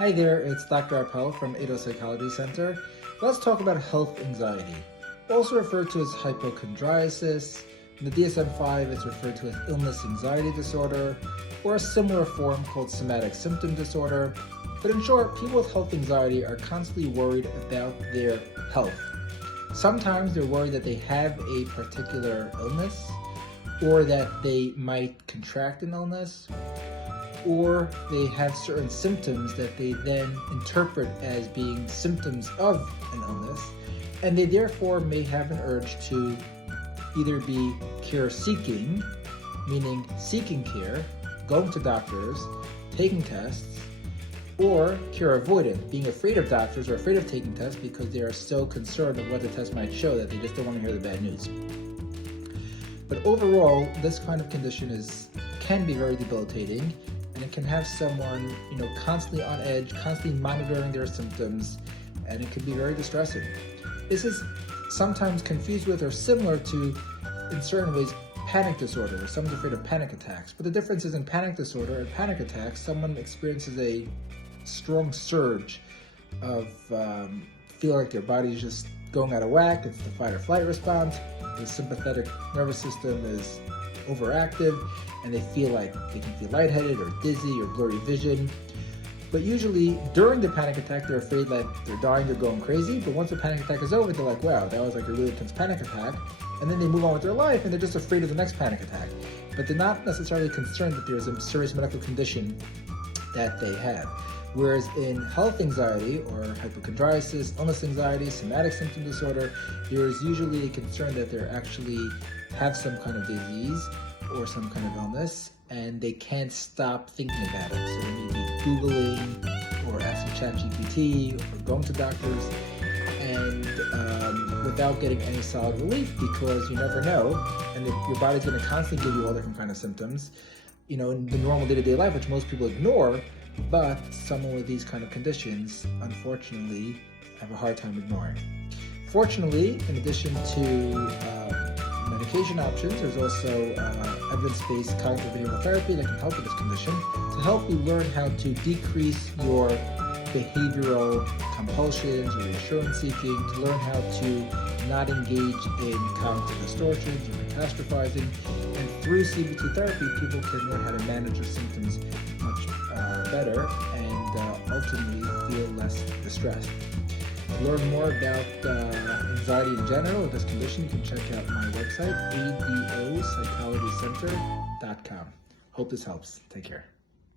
Hi there, it's Dr. Appel from Ado Psychology Center. Let's talk about health anxiety, also referred to as hypochondriasis. In the DSM-5, it's referred to as illness anxiety disorder, or a similar form called somatic symptom disorder. But in short, people with health anxiety are constantly worried about their health. Sometimes they're worried that they have a particular illness, or that they might contract an illness, or they have certain symptoms that they then interpret as being symptoms of an illness, and they therefore may have an urge to either be care-seeking, meaning seeking care, going to doctors, taking tests, or care-avoidant, being afraid of doctors or afraid of taking tests because they are so concerned of what the test might show that they just don't want to hear the bad news. But overall, this kind of condition can be very debilitating, and it can have someone, constantly on edge, constantly monitoring their symptoms, and it can be very distressing. This is sometimes confused with or similar to, in certain ways, panic disorder, where someone's afraid of panic attacks. But the difference is in panic disorder and panic attacks, someone experiences a strong surge of feel like their body's just going out of whack. It's the fight or flight response. The sympathetic nervous system is overactive, and they feel like they can feel lightheaded or dizzy or blurry vision. But usually during the panic attack, they're afraid that they're dying, they're going crazy. But once the panic attack is over, they're like, wow, that was like a really intense panic attack. And then they move on with their life, and they're just afraid of the next panic attack. But they're not necessarily concerned that there's a serious medical condition that they have. Whereas in health anxiety, or hypochondriasis, illness anxiety, somatic symptom disorder, there is usually a concern that they actually have some kind of disease or some kind of illness, and they can't stop thinking about it. So they may be Googling or asking ChatGPT or going to doctors, and without getting any solid relief, because you never know, and your body's going to constantly give you all different kind of symptoms, in the normal day-to-day life, which most people ignore. But someone with these kind of conditions, unfortunately, have a hard time ignoring. Fortunately, in addition to medication options, there's also evidence-based cognitive behavioral therapy that can help with this condition, to help you learn how to decrease your behavioral compulsions or reassurance-seeking, to learn how to not engage in cognitive distortions or catastrophizing. And through CBT therapy, people can learn how to manage their symptoms much better and ultimately feel less distressed. To learn more about anxiety in general or this condition, you can check out my website, adopsychologycenter.com. Hope this helps. Take care.